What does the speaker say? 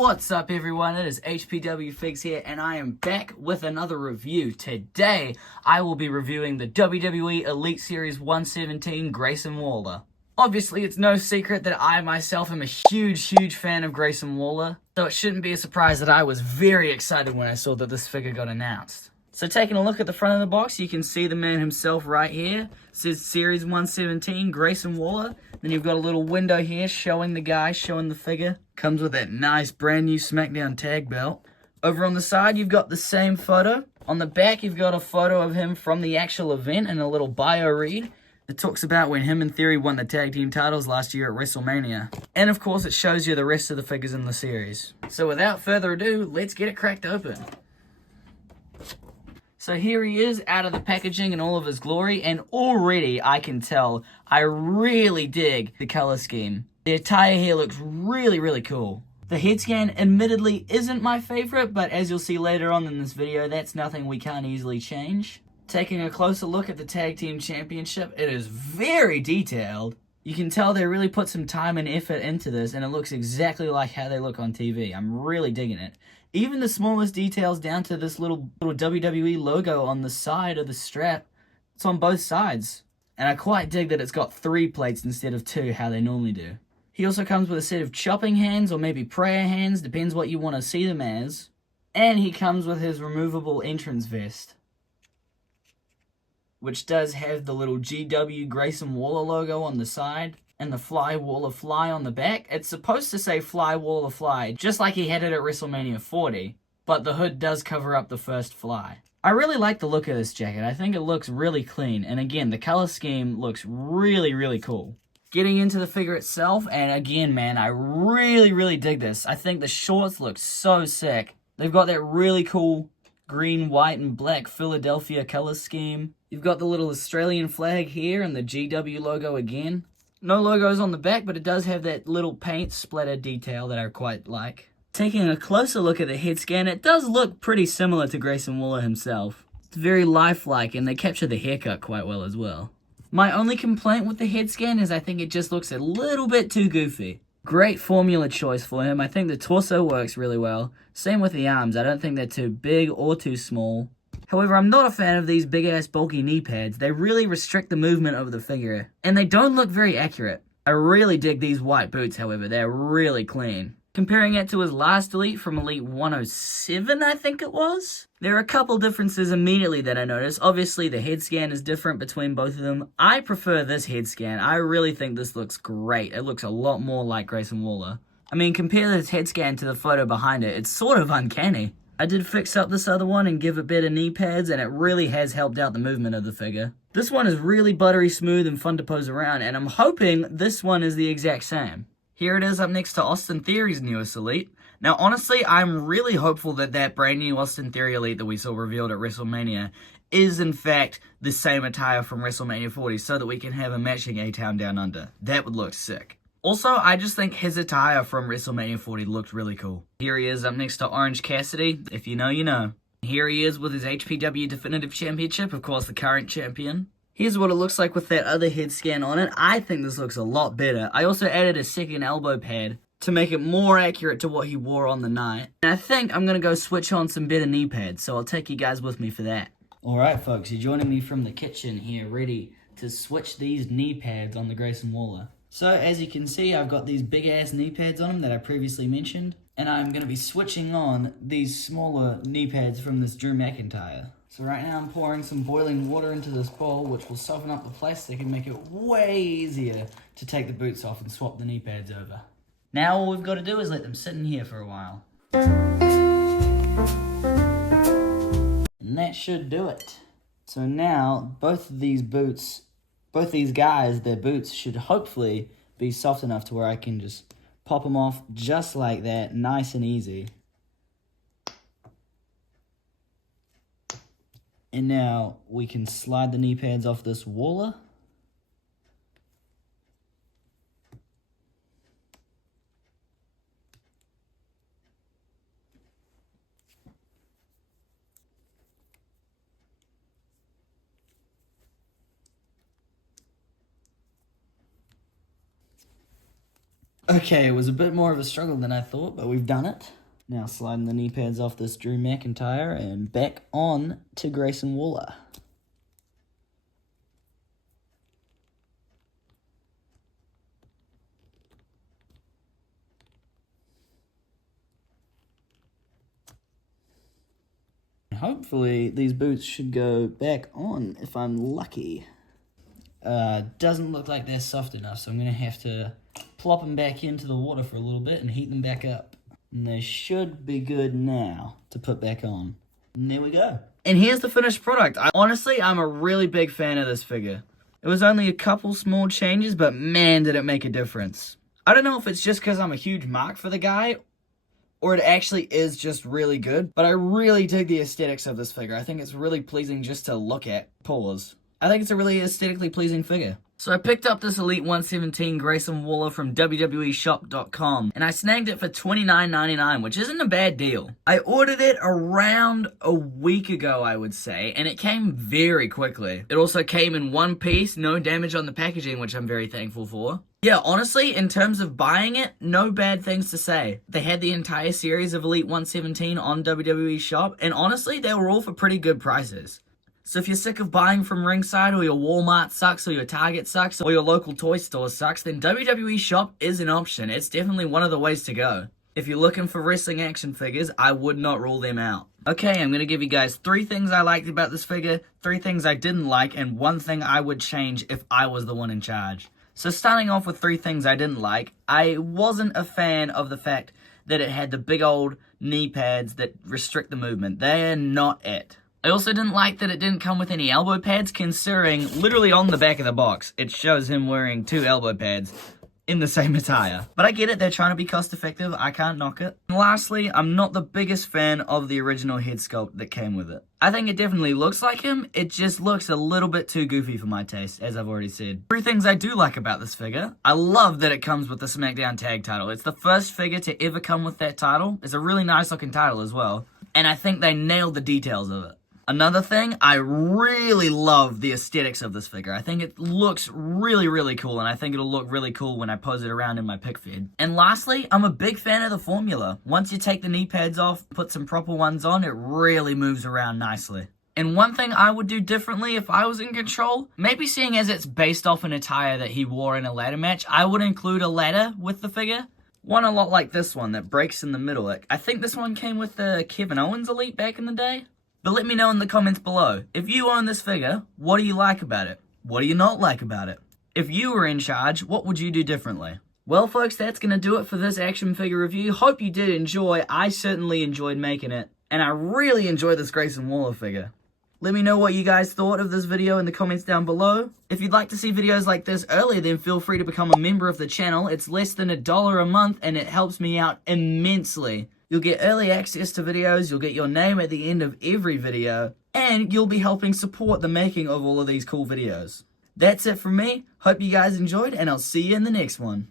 What's up everyone, it is HPW Figs here and I am back with another review. Today, I will be reviewing the WWE Elite Series 117 Grayson Waller. Obviously, it's no secret that I myself am a huge fan of Grayson Waller, so it shouldn't be a surprise that I was very excited when I saw that this figure got announced. So taking a look at the front of the box, you can see the man himself right here. It says Series 117 Grayson Waller. Then you've got a little window here showing the guy, showing the figure. Comes with that nice brand new SmackDown tag belt. Over on the side, you've got the same photo. On the back, you've got a photo of him from the actual event and a little bio read. It talks about when him and Theory won the tag team titles last year at WrestleMania. And of course, it shows you the rest of the figures in the series. So without further ado, let's get it cracked open. So here he is out of the packaging in all of his glory, and already I can tell I really dig the color scheme. The attire here looks really cool. The head scan admittedly isn't my favorite, but as you'll see later on in this video, that's nothing we can't easily change. Taking a closer look at the Tag Team Championship, it is very detailed. You can tell they really put some time and effort into this, and it looks exactly like how they look on TV. I'm really digging it. Even the smallest details down to this little WWE logo on the side of the strap, it's on both sides. And I quite dig that it's got 3 plates instead of 2, how they normally do. He also comes with a set of chopping hands or maybe prayer hands, depends what you want to see them as. And he comes with his removable entrance vest, which does have the little GW Grayson Waller logo on the side and the Fly Waller Fly on the back. It's supposed to say Fly Waller Fly, just like he had it at WrestleMania 40, but the hood does cover up the first fly. I really like the look of this jacket. I think it looks really clean, and again, the color scheme looks really cool. Getting into the figure itself, and again, man, I really dig this. I think the shorts look so sick. They've got that really cool green, white, and black Philadelphia color scheme. You've got the little Australian flag here and the GW logo again. No logos on the back, but it does have that little paint splatter detail that I quite like. Taking a closer look at the head scan, it does look pretty similar to Grayson Waller himself. It's very lifelike, and they capture the haircut quite well as well. My only complaint with the head scan is I think it just looks a little bit too goofy. Great formula choice for him. I think the torso works really well. Same with the arms. I don't think they're too big or too small. However, I'm not a fan of these big-ass bulky knee pads. They really restrict the movement of the figure, and they don't look very accurate. I really dig these white boots, however. They're really clean. Comparing it to his last Elite from Elite 107, I think it was, there are a couple differences immediately that I noticed. Obviously, the head scan is different between both of them. I prefer this head scan. I really think this looks great. It looks a lot more like Grayson Waller. I mean, compare this head scan to the photo behind it. It's sort of uncanny. I did fix up this other one and give it better knee pads, and it really has helped out the movement of the figure. This one is really buttery smooth and fun to pose around, and I'm hoping this one is the exact same. Here it is up next to Austin Theory's newest Elite. Now, honestly, I'm really hopeful that that brand new Austin Theory Elite that we saw revealed at WrestleMania is, in fact, the same attire from WrestleMania 40, so that we can have a matching A-Town Down Under. That would look sick. Also, I just think his attire from WrestleMania 40 looked really cool. Here he is up next to Orange Cassidy. If you know, you know. Here he is with his HPW Definitive Championship, of course the current champion. Here's what it looks like with that other head scan on it. I think this looks a lot better. I also added a second elbow pad to make it more accurate to what he wore on the night. And I think I'm going to go switch on some better knee pads, so I'll take you guys with me for that. Alright folks, you're joining me from the kitchen here, ready to switch these knee pads on the Grayson Waller. So, as you can see, I've got these big-ass knee pads on them that I previously mentioned, and I'm going to be switching on these smaller knee pads from this Drew McIntyre. So right now I'm pouring some boiling water into this bowl, which will soften up the plastic and make it way easier to take the boots off and swap the knee pads over. Now all we've got to do is let them sit in here for a while. And that should do it. So now, both these guys, their boots should hopefully be soft enough to where I can just pop them off just like that, nice and easy. And now we can slide the knee pads off this Waller. Okay, it was a bit more of a struggle than I thought, but we've done it. Now sliding the knee pads off this Drew McIntyre and back on to Grayson Waller. Hopefully these boots should go back on if I'm lucky. Doesn't look like they're soft enough, so I'm going to have to plop them back into the water for a little bit and heat them back up. And they should be good now to put back on. And there we go. And here's the finished product. Honestly, I'm a really big fan of this figure. It was only a couple small changes, but man, did it make a difference. I don't know if it's just because I'm a huge mark for the guy, or it actually is just really good, but I really dig the aesthetics of this figure. I think it's really pleasing just to look at. Pause. I think it's a really aesthetically pleasing figure. So I picked up this Elite 117 Grayson Waller from WWEshop.com, and I snagged it for $29.99, which isn't a bad deal. I ordered it around a week ago, I would say, and it came very quickly. It also came in one piece, no damage on the packaging, which I'm very thankful for. Yeah, honestly, in terms of buying it, no bad things to say. They had the entire series of Elite 117 on WWE Shop, and honestly, they were all for pretty good prices. So if you're sick of buying from Ringside, or your Walmart sucks, or your Target sucks, or your local toy store sucks, then WWE Shop is an option. It's definitely one of the ways to go. If you're looking for wrestling action figures, I would not rule them out. Okay, I'm going to give you guys 3 things I liked about this figure, 3 things I didn't like, and 1 thing I would change if I was the one in charge. So starting off with 3 things I didn't like, I wasn't a fan of the fact that it had the big old knee pads that restrict the movement. They're not it. I also didn't like that it didn't come with any elbow pads, considering literally on the back of the box, it shows him wearing 2 elbow pads in the same attire. But I get it, they're trying to be cost effective, I can't knock it. And lastly, I'm not the biggest fan of the original head sculpt that came with it. I think it definitely looks like him, it just looks a little bit too goofy for my taste, as I've already said. 3 things I do like about this figure. I love that it comes with the SmackDown tag title. It's the first figure to ever come with that title. It's a really nice looking title as well. And I think they nailed the details of it. Another thing, I really love the aesthetics of this figure. I think it looks really, really cool, and I think it'll look really cool when I pose it around in my pic feed. And lastly, I'm a big fan of the formula. Once you take the knee pads off, put some proper ones on, it really moves around nicely. And one thing I would do differently if I was in control, maybe seeing as it's based off an attire that he wore in a ladder match, I would include a ladder with the figure. One a lot like this one that breaks in the middle. I think this one came with the Kevin Owens Elite back in the day. But let me know in the comments below, if you own this figure, what do you like about it? What do you not like about it? If you were in charge, what would you do differently? Well folks, that's going to do it for this action figure review. Hope you did enjoy. I certainly enjoyed making it. And I really enjoyed this Grayson Waller figure. Let me know what you guys thought of this video in the comments down below. If you'd like to see videos like this earlier, then feel free to become a member of the channel. It's less than $1 a month and it helps me out immensely. You'll get early access to videos, you'll get your name at the end of every video, and you'll be helping support the making of all of these cool videos. That's it from me. Hope you guys enjoyed, and I'll see you in the next one.